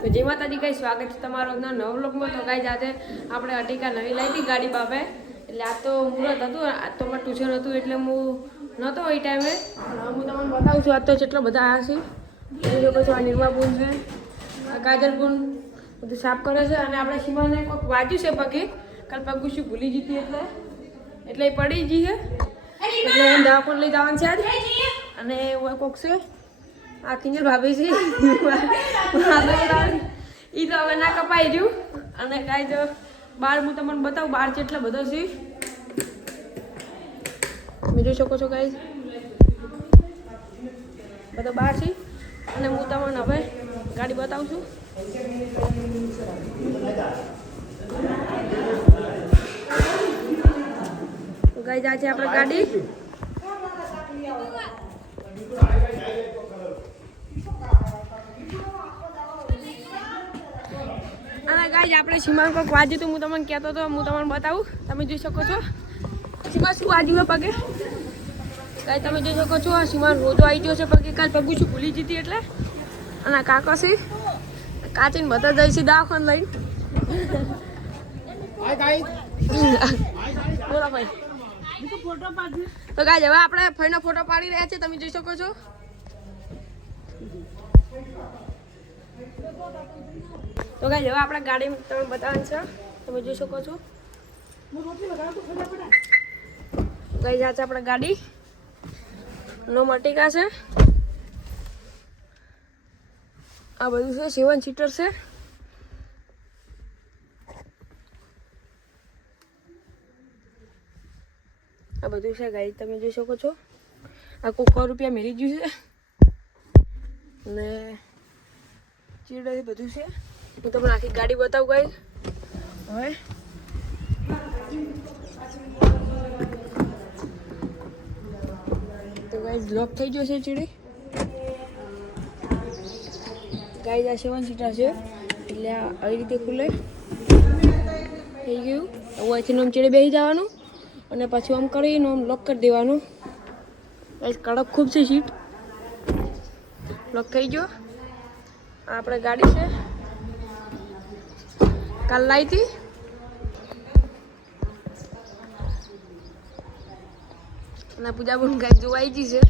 તો જય માતાજી ગાઈસ, સ્વાગત છે તમારો નવા વ્લોગમાં। તો ગાઈસ આજે આપણે અટીકા નવી લાવી હતી ગાડી બાપે, એટલે આ તો મુહૂર્ત હતું, આ તો મારું ટ્યુશન હતું એટલે હું નહોતો એ ટાઈમે। હું તમને બતાવું છું, આજ તો કેટલા બધા આવ્યા છે। એ લોકો આ નિર્માપુન છે, આ કાજલપુન બધું સાફ કરે છે। અને આપણે સીમાને કોઈક વાંચ્યું છે પગે, કાલ પગું શું ભૂલી જતી એટલે એ પડી ગઈ છે, એટલે એને દવાખાને લઈ જવાનું છે આજ। અને કોક છે આ કિંજલ ભાભી છે, એ તો હવે ના કપાઈ રહ્યું। અને કાંઈ તો બહાર હું તમને બતાવું, બહાર કેટલા બધો છે તમે જોઈ શકો છો ગાઈસ, બધો બહાર છે। અને હું તમને હવે ગાડી બતાવું છું। તો ગાઈસ આ છે આપણે ગાડી, અને ગાઈસ આપણે સીમાન કોઈક વાજ્યું હતું, હું તમને કહેતો હતો, હું તમને બતાવું, તમે જોઈ શકો છો। સીમા શું વાજ્યું છે પગે ગાઈસ, તમે જોઈ શકો છો। સીમા રોજો આવી ગયો છે પગે, કાલ પગું શું ભૂલી જતી એટલે। અને કાકો છે કાચીને બધા જાય છે દવાખાને લઈને। બોલો ભાઈ। તો ગાઈસ હવે આપણે ફઈનો ફોટો પાડી રહ્યા છે, તમે જોઈ શકો છો। તો ગાઈસ હવે આપણે ગાડી તમે બતાવવાનું છે, તમે જોઈ શકો છો। ગાઈસ આ છે આપણે ગાડી, નો મટીકા છે, આ બધું છે 7 સીટર છે। આ બધું છે ગાઈસ, તમે જોઈ શકો છો। આ કોક રૂપિયા મેરી ગયું છે, અને ચીડે બધું છે। હું તમને આખી ગાડી બતાવું ગાઈસ હવે। તો ગાઈસ લોક થઈ ગયો છે ચીડી ગાઈસ, આ 7 સીટર છે એટલે આવી રીતે ખુલે થઈ ગયું। હવે અહીંથી આમ ચીડે બેસી જવાનું, અને પછી આમ કરીને આમ લોક કરી દેવાનું ગાઈસ। કડક ખૂબ છે સીટ, લોક થઈ ગયો। આ આપણે ગાડી છે, કાલ લાવી હતી, અને પૂજા પણ ગાય જોવાઈ ગઈ છે।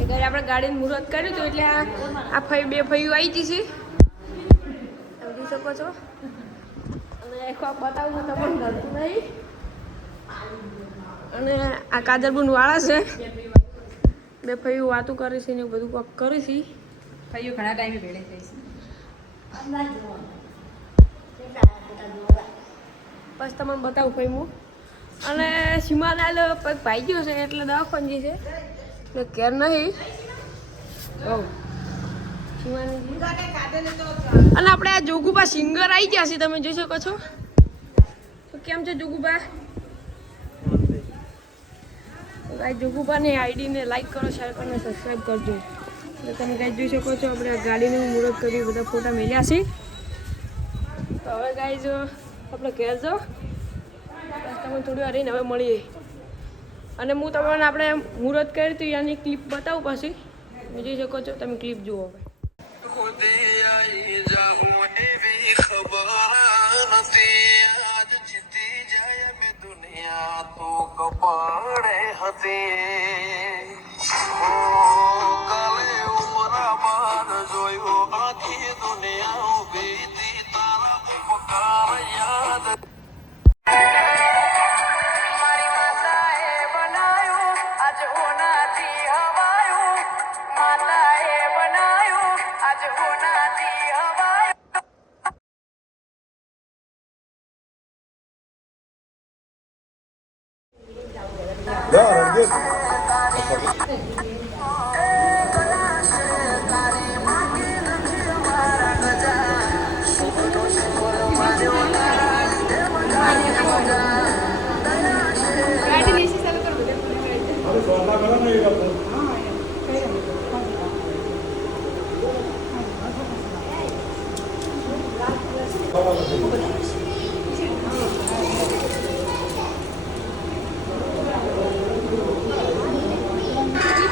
એ ગાડી આપણે ગાડીનું મુહૂર્ત કર્યું હતું, એટલે આ બે ફઈઓ આવી ગઈ છે, તમે જોઈ શકો છો। અને એક વાર બતાવું તો પણ ગમતું નહીં। અને આ કાજલબુન વાળા છે, બે ફઈઓ વાતું કરે છે ને બધું કોક કરે છે। ફઈઓ ઘણા ટાઈમે ભેળે થઈ છે, બસ તમને બતાવું ફઈ હું। અને સીમાના પગ ભાઈ ગયો છે એટલે દવાખાને છે, એટલે ઘેર નહીં। અને આપણે આ જોગુબા સિંગર આવી ગયા છે, તમે જોઈ શકો છો। તો કેમ છે જોગુબા? જોગુબાની આઈડીને લાઈક કરો, શેર કરો, સબસ્ક્રાઈબ કરજો। એટલે તમે ગાઈસ જોઈ શકો છો, આપણે આ ગાડીનું મુહૂર્ત કર્યું, બધા ફોટા મેળ્યા છે। તો હવે ગાઈસ આપણે ઘેર જાઓ, તમે થોડી વાર રહીને હવે મળીએ। અને હું તમને આપણે મુહૂર્ત કર્યું હતું એની ક્લિપ બતાવું પછી, તમે જોઈ શકો છો, તમે ક્લિપ જુઓ હવે।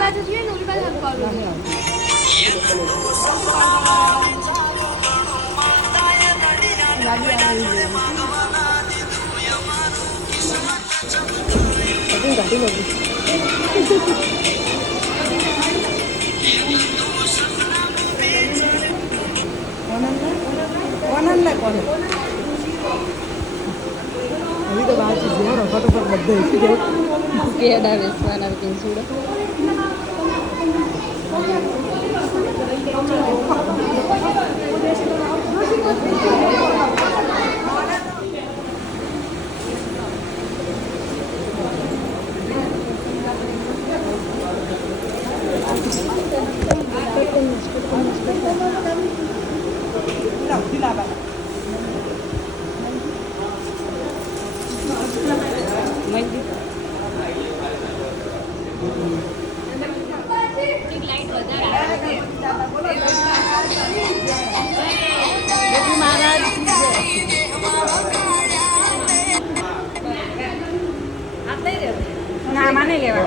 બાજુ જોઈએ ને ઓલી બાજુ પાવડર નહીં આવતું. ગાડી આવે એવી જોઈએ. બધું કાઢી લઉં ઓનંદ કોને અભી તો બાર ચીજ है रखा तो पर बद्दे इसी के કેડા વેસવાના કેસુડો ના માને લેવા